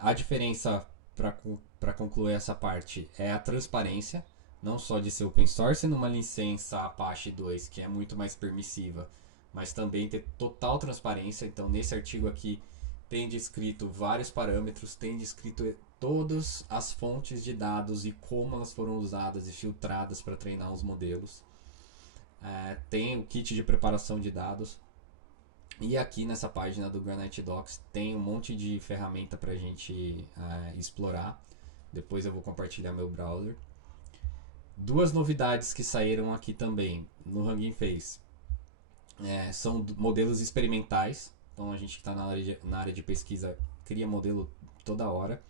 a diferença para concluir essa parte é a transparência, não só de ser open source numa licença Apache 2, que é muito mais permissiva, mas também ter total transparência. Então, nesse artigo aqui, tem descrito vários parâmetros, tem descrito todas as fontes de dados e como elas foram usadas e filtradas para treinar os modelos. Tem o kit de preparação de dados. E aqui nessa página do Granite Docs tem um monte de ferramenta para a gente explorar. Depois eu vou compartilhar meu browser. Duas novidades que saíram aqui também no Hugging Face são modelos experimentais. Então a gente que está na área de pesquisa cria modelo toda hora.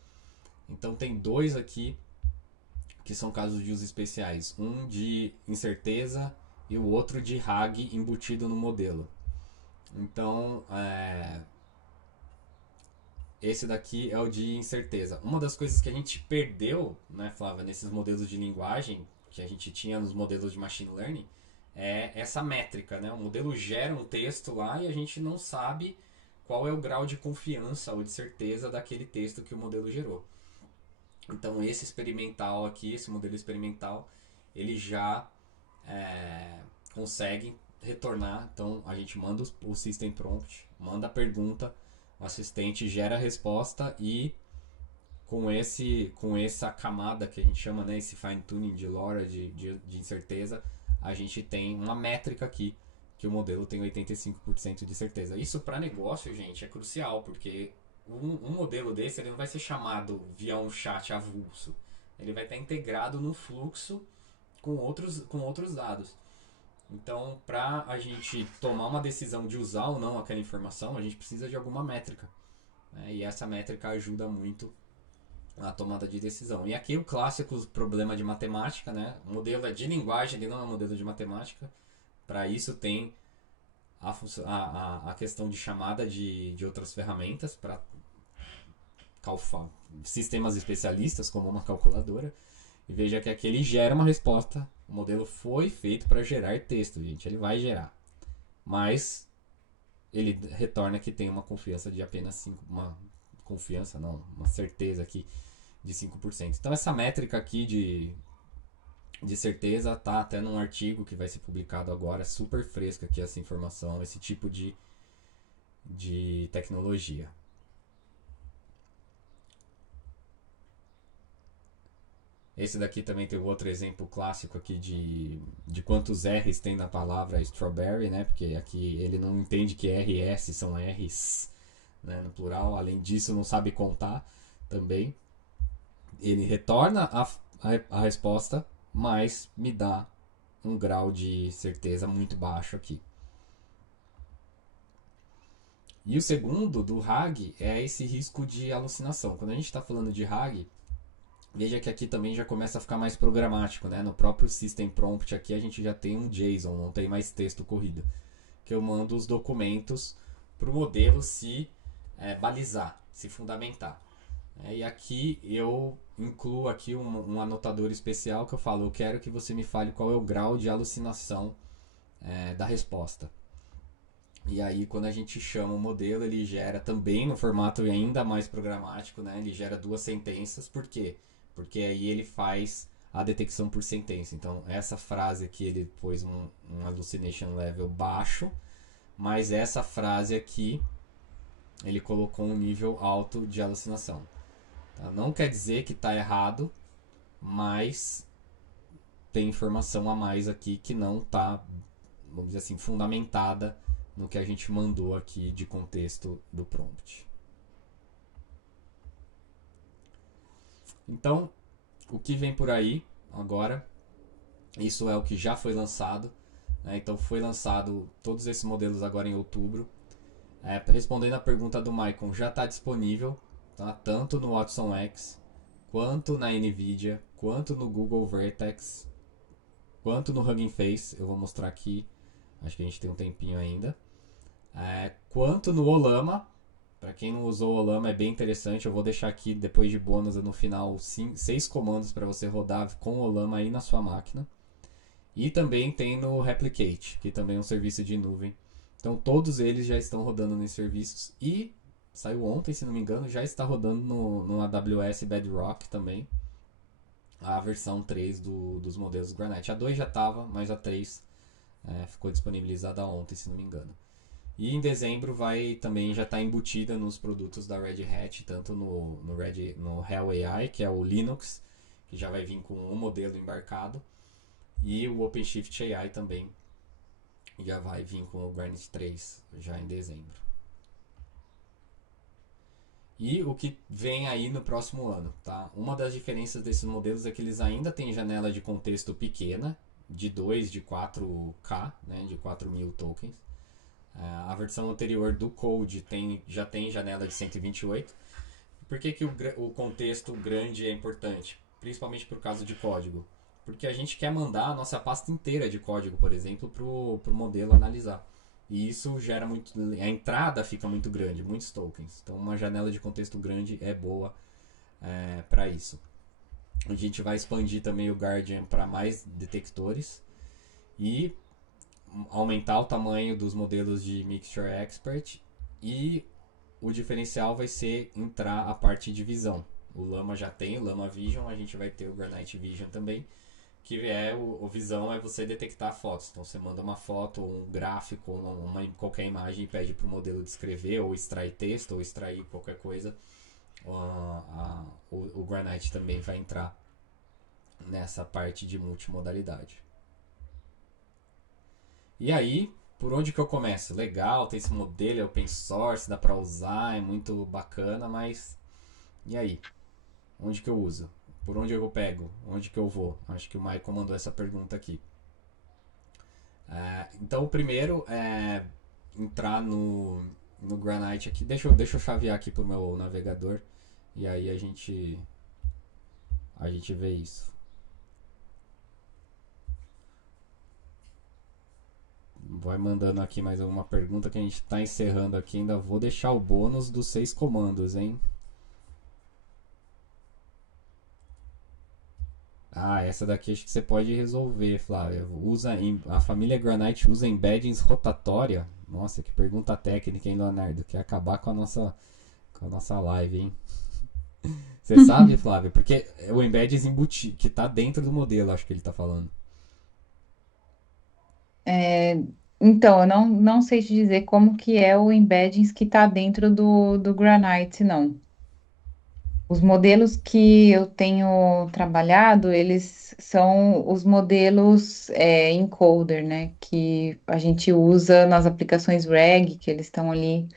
Então tem dois aqui que são casos de uso especiais. Um de incerteza e o outro de RAG embutido no modelo. Então, esse daqui é o de incerteza. Uma das coisas que a gente perdeu, né, Flávia, nesses modelos de linguagem que a gente tinha nos modelos de machine learning, é essa métrica, né? O modelo gera um texto lá e a gente não sabe qual é o grau de confiança ou de certeza daquele texto que o modelo gerou. Então, esse experimental aqui, esse modelo experimental, ele já consegue retornar. Então a gente manda o system prompt, manda a pergunta, o assistente gera a resposta e com essa camada que a gente chama, né, esse fine tuning de LoRa, de incerteza, a gente tem uma métrica aqui que o modelo tem 85% de certeza. Isso para negócio, gente, é crucial, porque um modelo desse ele não vai ser chamado via um chat avulso, ele vai estar integrado no fluxo com outros dados. Então, para a gente tomar uma decisão de usar ou não aquela informação, a gente precisa de alguma métrica, né? E essa métrica ajuda muito na tomada de decisão. E aqui o clássico problema de matemática, né? O modelo é de linguagem, ele não é um modelo de matemática. Para isso tem a questão de chamada de outras ferramentas para sistemas especialistas, como uma calculadora. E veja que aqui ele gera uma resposta. O modelo foi feito para gerar texto, gente. Ele vai gerar. Mas ele retorna que tem uma confiança de apenas 5%. Uma certeza aqui de 5%. Então essa métrica aqui de certeza tá até num artigo que vai ser publicado agora. É super fresca aqui essa informação, esse tipo de tecnologia. Esse daqui também tem outro exemplo clássico aqui de quantos R's tem na palavra strawberry, né? Porque aqui ele não entende que R e S são R's, né, no plural. Além disso, não sabe contar também. Ele retorna a resposta, mas me dá um grau de certeza muito baixo aqui. E o segundo, do RAG, é esse risco de alucinação. Quando a gente está falando de RAG, veja que aqui também já começa a ficar mais programático, né? No próprio System Prompt aqui a gente já tem um JSON, não tem mais texto corrido. Que eu mando os documentos para o modelo se balizar, se fundamentar. E aqui eu incluo aqui um anotador especial que eu falo, eu quero que você me fale qual é o grau de alucinação da resposta. E aí quando a gente chama o modelo, ele gera também no formato ainda mais programático, né? Ele gera duas sentenças. Por quê? Porque aí ele faz a detecção por sentença. Então, essa frase aqui ele pôs um hallucination level baixo, mas essa frase aqui ele colocou um nível alto de alucinação. Tá? Não quer dizer que está errado, mas tem informação a mais aqui que não está, vamos dizer assim, fundamentada no que a gente mandou aqui de contexto do prompt. Então, o que vem por aí agora, isso é o que já foi lançado, né? Então foi lançado todos esses modelos agora em outubro. Respondendo a pergunta do Maicon, já está disponível, tá? Tanto no Watson X, quanto na NVIDIA, quanto no Google Vertex, quanto no Hugging Face. Eu vou mostrar aqui, acho que a gente tem um tempinho ainda. Quanto no Ollama. Para quem não usou o Ollama, é bem interessante. Eu vou deixar aqui, depois de bônus, no final, 6 comandos para você rodar com o Ollama aí na sua máquina. E também tem no Replicate, que também é um serviço de nuvem. Então, todos eles já estão rodando nos serviços. E saiu ontem, se não me engano, já está rodando no AWS Bedrock também. A versão 3 dos modelos Granite. A 2 já estava, mas a 3 ficou disponibilizada ontem, se não me engano. E em dezembro vai também já está embutida nos produtos da Red Hat, tanto no Hell AI, que é o Linux, que já vai vir com um modelo embarcado, e o OpenShift AI também já vai vir com o Granite 3 já em dezembro. E o que vem aí no próximo ano, tá? Uma das diferenças desses modelos é que eles ainda têm janela de contexto pequena, de 2, de 4K, né, de 4.000 tokens. A versão anterior do Code já tem janela de 128. Por que o contexto grande é importante? Principalmente por causa de código. Porque a gente quer mandar a nossa pasta inteira de código, por exemplo, para o modelo analisar. E isso gera muito... A entrada fica muito grande, muitos tokens. Então uma janela de contexto grande é boa para isso. A gente vai expandir também o Guardian para mais detectores. E aumentar o tamanho dos modelos de Mixture Expert, e o diferencial vai ser entrar a parte de visão. O Llama já tem, o Llama Vision, a gente vai ter o Granite Vision também, que o visão é você detectar fotos. Então você manda uma foto, um gráfico, qualquer imagem e pede para o modelo descrever, ou extrair texto, ou extrair qualquer coisa. O Granite também vai entrar nessa parte de multimodalidade. E aí, por onde que eu começo? Legal, tem esse modelo, é open source, dá pra usar, é muito bacana, mas e aí? Onde que eu uso? Por onde eu pego? Onde que eu vou? Acho que o Michael mandou essa pergunta aqui. Então, o primeiro é entrar no Granite aqui. Deixa eu chavear aqui pro meu navegador, e aí a gente vê isso. Vai mandando aqui mais uma pergunta que a gente está encerrando aqui. Ainda vou deixar o bônus dos 6 comandos, hein? Essa daqui acho que você pode resolver, Flávia. A família Granite usa embeddings rotatória? Nossa, que pergunta técnica, hein, Leonardo? Quer acabar com a nossa live, hein? Você sabe, Flávia? Porque é o embeddings embutido, que está dentro do modelo, acho que ele está falando. Então, eu não sei te dizer como que é o embeddings que está dentro do Granite, não. Os modelos que eu tenho trabalhado, eles são os modelos encoder, né? Que a gente usa nas aplicações RAG, que eles estão ali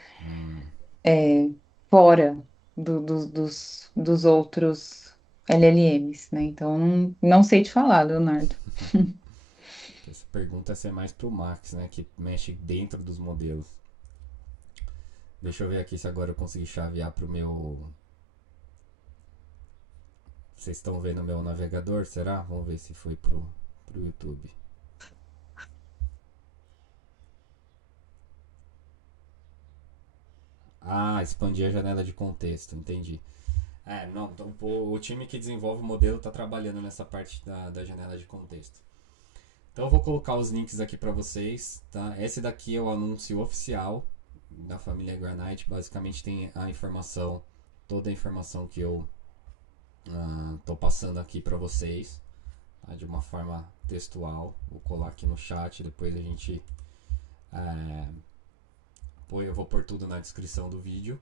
fora dos outros LLMs, né? Então, não sei te falar, Leonardo. Essa pergunta é mais pro Max, né? Que mexe dentro dos modelos. Deixa eu ver aqui se agora eu consegui chavear pro meu. Vocês estão vendo o meu navegador? Será? Vamos ver se foi pro YouTube. Expandir a janela de contexto, entendi. Não, então, o time que desenvolve o modelo está trabalhando nessa parte da janela de contexto. Então eu vou colocar os links aqui para vocês, tá? Esse daqui é o anúncio oficial da família Granite. Basicamente tem toda a informação que eu tô passando aqui para vocês. tá? De uma forma textual. Vou colar aqui no chat, depois a gente eu vou pôr tudo na descrição do vídeo.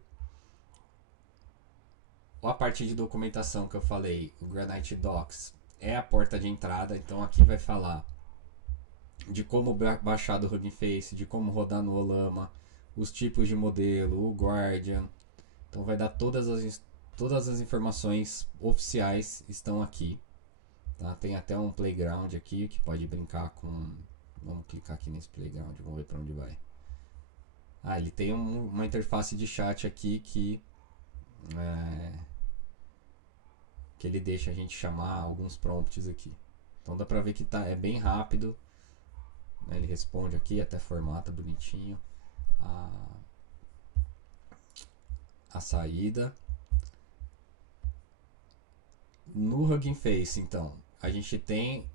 A parte de documentação que eu falei, o Granite Docs, é a porta de entrada, então aqui vai falar de como baixar do Hugging Face, de como rodar no Olama, os tipos de modelo, o Guardian. Então vai dar todas as informações oficiais estão aqui. Tá? Tem até um playground aqui que pode brincar com... Vamos clicar aqui nesse playground, vamos ver para onde vai. Ele tem uma interface de chat aqui que ele deixa a gente chamar alguns prompts aqui. Então dá pra ver que é bem rápido, né? Ele responde aqui, até formata bonitinho a saída. No Hugging Face, então, a gente tem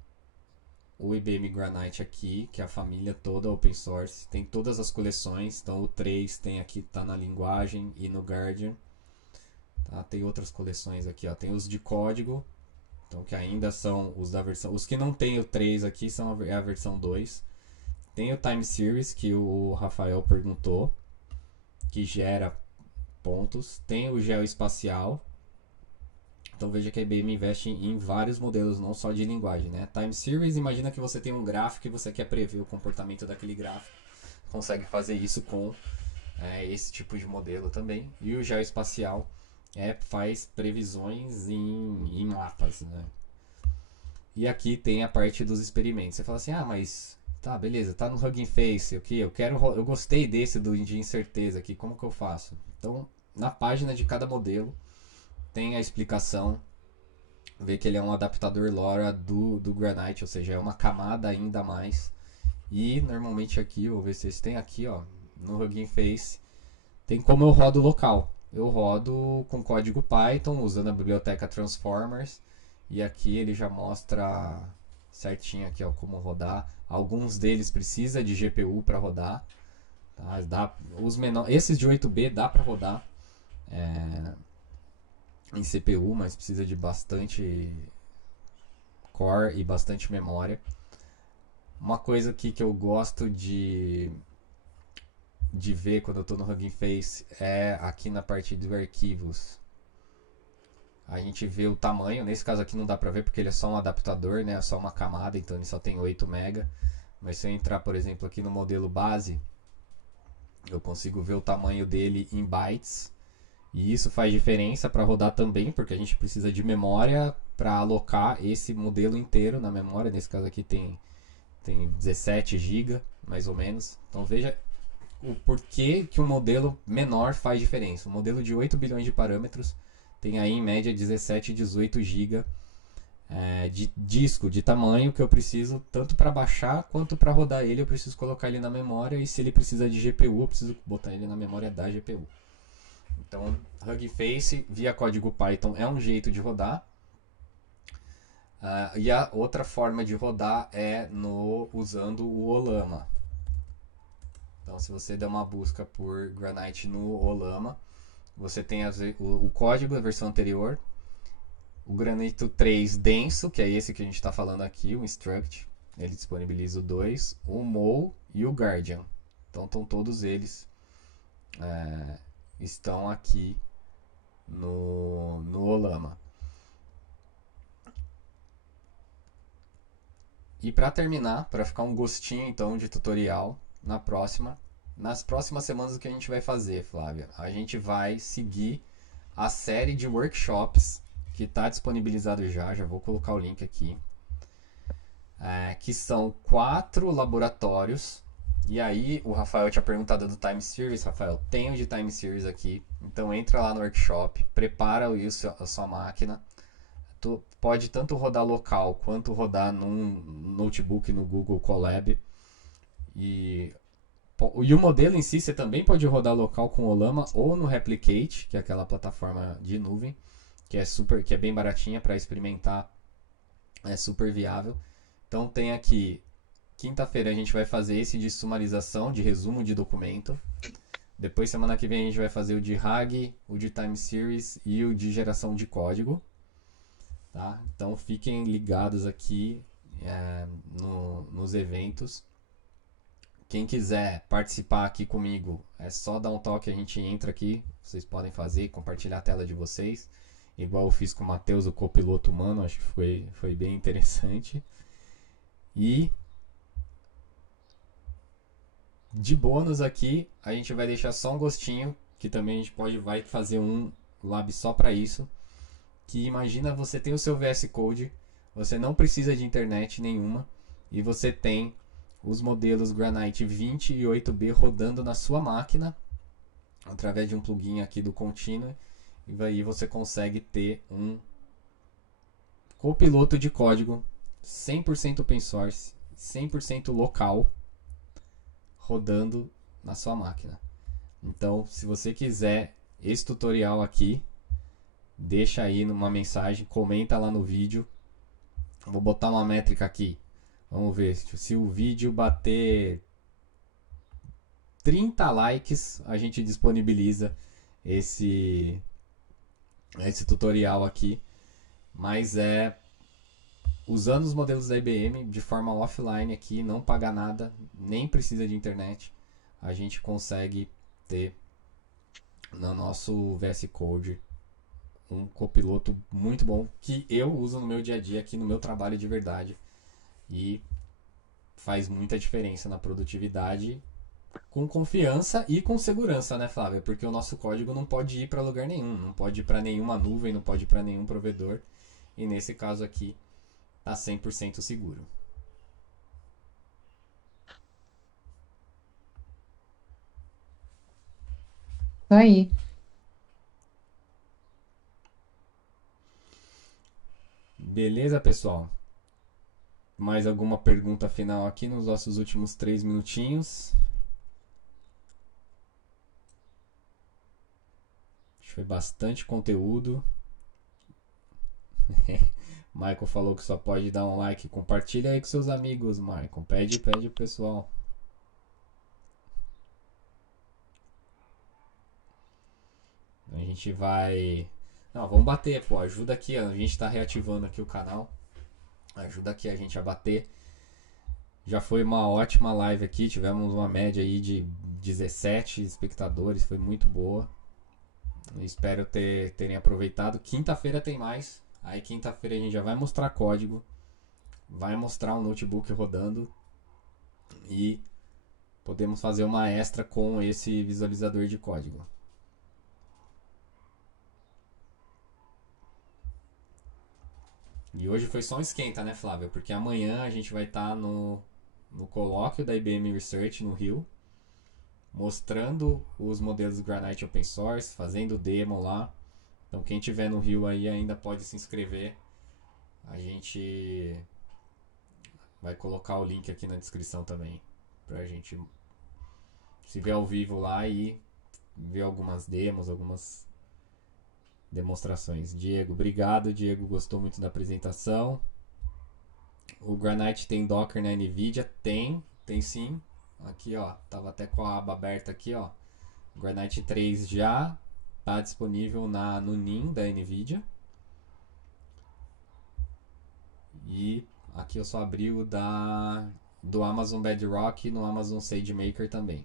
o IBM Granite aqui, que é a família toda open source, tem todas as coleções. Então o 3 tem aqui, tá na linguagem e no Guardian. Tá? Tem outras coleções aqui, ó. Tem os de código, então que ainda são os da versão... Os que não tem o 3 aqui é a versão 2. Tem o Time Series, que o Rafael perguntou, que gera pontos. Tem o geoespacial. Então veja que a IBM investe em vários modelos, não só de linguagem, né? Time Series, imagina que você tem um gráfico e você quer prever o comportamento daquele gráfico. Consegue fazer isso com esse tipo de modelo também. E o geoespacial faz previsões em mapas, né? E aqui tem a parte dos experimentos. Você fala assim, mas tá, beleza, tá no Hugging Face, eu gostei desse de incerteza aqui, como que eu faço? Então, na página de cada modelo tem a explicação. Vê que ele é um adaptador LoRa do Granite, ou seja, é uma camada ainda a mais. E normalmente aqui, vou ver se vocês têm aqui, ó, no Hugging Face, tem como eu rodo local. Eu rodo com código Python, usando a biblioteca Transformers. E aqui ele já mostra certinho aqui, ó, como rodar. Alguns deles precisa de GPU para rodar. Tá? Esses de 8B dá para rodar em CPU, mas precisa de bastante core e bastante memória. Uma coisa aqui que eu gosto de ver quando eu estou no Hugging Face é aqui na parte de arquivos. A gente vê o tamanho, nesse caso aqui não dá pra ver porque ele é só um adaptador, né? É só uma camada, então ele só tem 8 MB. Mas se eu entrar, por exemplo, aqui no modelo base, eu consigo ver o tamanho dele em bytes. E isso faz diferença para rodar também, porque a gente precisa de memória para alocar esse modelo inteiro na memória. Nesse caso aqui tem 17 GB, mais ou menos. Então veja o porquê que um modelo menor faz diferença. Um modelo de 8 bilhões de parâmetros tem aí em média 17 e 18 GB de disco, de tamanho que eu preciso tanto para baixar quanto para rodar ele. Eu preciso colocar ele na memória, e se ele precisa de GPU, eu preciso botar ele na memória da GPU. Então, Hugging Face via código Python é um jeito de rodar. E a outra forma de rodar é usando o Olama. Então, se você der uma busca por Granite no Olama, você tem o código da versão anterior, o Granito 3 denso, que é esse que a gente está falando aqui, o Instruct. Ele disponibiliza o 2, o Mo e o Guardian. Então, todos eles estão aqui no Olama. E para terminar, para ficar um gostinho então de tutorial, nas próximas semanas o que a gente vai fazer, Flávia? A gente vai seguir a série de workshops que está disponibilizado já vou colocar o link aqui, que são 4 laboratórios. E aí o Rafael tinha perguntado do Time Series. Rafael, tem o de Time Series aqui, então entra lá no workshop, prepara a sua máquina. Tu pode tanto rodar local quanto rodar num notebook no Google Colab. E o modelo em si você também pode rodar local com o Olama ou no Replicate, que é aquela plataforma de nuvem, que é bem baratinha para experimentar, é super viável. Então tem aqui, quinta-feira a gente vai fazer esse de sumarização, de resumo de documento. Depois, semana que vem, a gente vai fazer o de RAG, o de Time Series e o de geração de código. tá? Então fiquem ligados aqui nos eventos. Quem quiser participar aqui comigo, é só dar um toque, a gente entra aqui. Vocês podem fazer, compartilhar a tela de vocês. Igual eu fiz com o Matheus, o copiloto humano, acho que foi bem interessante. E de bônus aqui, a gente vai deixar só um gostinho, que também a gente vai fazer um lab só para isso. Que imagina você tem o seu VS Code, você não precisa de internet nenhuma e você tem os modelos Granite 20 e 8B rodando na sua máquina através de um plugin aqui do Continue, e aí você consegue ter um copiloto de código 100% open source, 100% local, rodando na sua máquina. Então, se você quiser esse tutorial aqui, deixa aí numa mensagem, comenta lá no vídeo. Vou botar uma métrica aqui. Vamos ver se o vídeo bater 30 likes, a gente disponibiliza esse tutorial aqui. Mas é usando os modelos da IBM de forma offline aqui, não paga nada, nem precisa de internet. A gente consegue ter no nosso VS Code um copiloto muito bom que eu uso no meu dia a dia aqui no meu trabalho de verdade e faz muita diferença na produtividade, com confiança e com segurança, né, Flávia? Porque o nosso código não pode ir para lugar nenhum, não pode ir para nenhuma nuvem, não pode ir para nenhum provedor, e nesse caso aqui tá 100% seguro. Aí. Beleza, pessoal? Mais alguma pergunta final aqui nos nossos últimos 3 minutinhos? Acho que foi bastante conteúdo. Michael falou que só pode dar um like. Compartilha aí com seus amigos, Michael. Pede pro pessoal. A gente vai... Não, vamos bater, pô. Ajuda aqui. A gente tá reativando aqui o canal. Ajuda aqui a gente a bater. Já foi uma ótima live aqui. Tivemos uma média aí de 17 espectadores. Foi muito boa. Espero terem aproveitado. Quinta-feira tem mais. Aí quinta-feira a gente já vai mostrar código. Vai mostrar um notebook rodando. E podemos fazer uma extra com esse visualizador de código. E hoje foi só um esquenta, né, Flávio? Porque amanhã a gente vai estar no colóquio da IBM Research no Rio, mostrando os modelos Granite Open Source, fazendo demo lá. Então quem tiver no Rio aí ainda pode se inscrever. A gente vai colocar o link aqui na descrição também, pra gente se ver ao vivo lá e ver algumas demos, algumas demonstrações. Diego, obrigado. Diego gostou muito da apresentação. O Granite tem Docker na NVIDIA? Tem sim. Aqui, ó, tava até com a aba aberta aqui, ó. O Granite 3 já está disponível no NIM da NVIDIA. E aqui eu só abri o do Amazon Bedrock e no Amazon SageMaker também.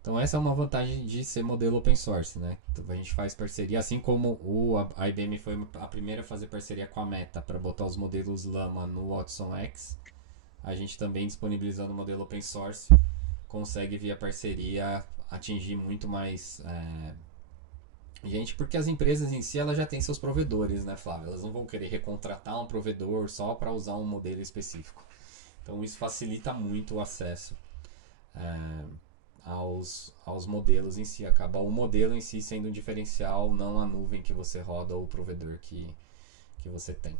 Então essa é uma vantagem de ser modelo open source, né? Então a gente faz parceria, assim como a IBM foi a primeira a fazer parceria com a Meta para botar os modelos Llama no Watson X, a gente também disponibilizando o modelo open source consegue via parceria atingir muito mais gente, porque as empresas em si elas já têm seus provedores, né, Flávia? Elas não vão querer recontratar um provedor só para usar um modelo específico. Então isso facilita muito o acesso aos modelos em si. Acaba o modelo em si sendo um diferencial, não a nuvem que você roda ou o provedor que você tem.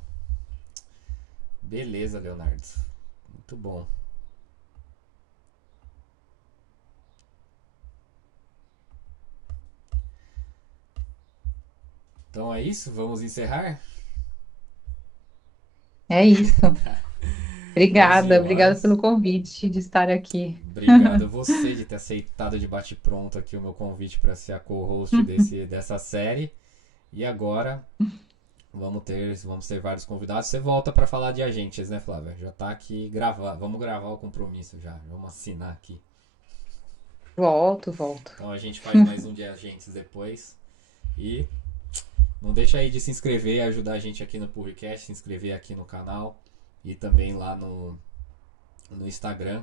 Beleza, Leonardo. Muito bom. Então é isso, vamos encerrar? É isso. 11 Obrigada horas. pelo convite de estar aqui. Obrigado a você de ter aceitado de bate-pronto aqui o meu convite para ser a co-host dessa série. E agora Vamos ter vários convidados. Você volta para falar de agentes, né, Flávia? Já tá aqui gravar. Vamos gravar o compromisso já. Vamos assinar aqui. Volto, volto. Então a gente faz mais um de agentes depois. E não deixa aí de se inscrever e ajudar a gente aqui no Purricast, se inscrever aqui no canal e também lá no Instagram.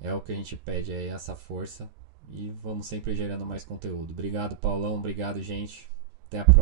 É o que a gente pede aí, essa força. E vamos sempre gerando mais conteúdo. Obrigado, Paulão. Obrigado, gente. Até a próxima.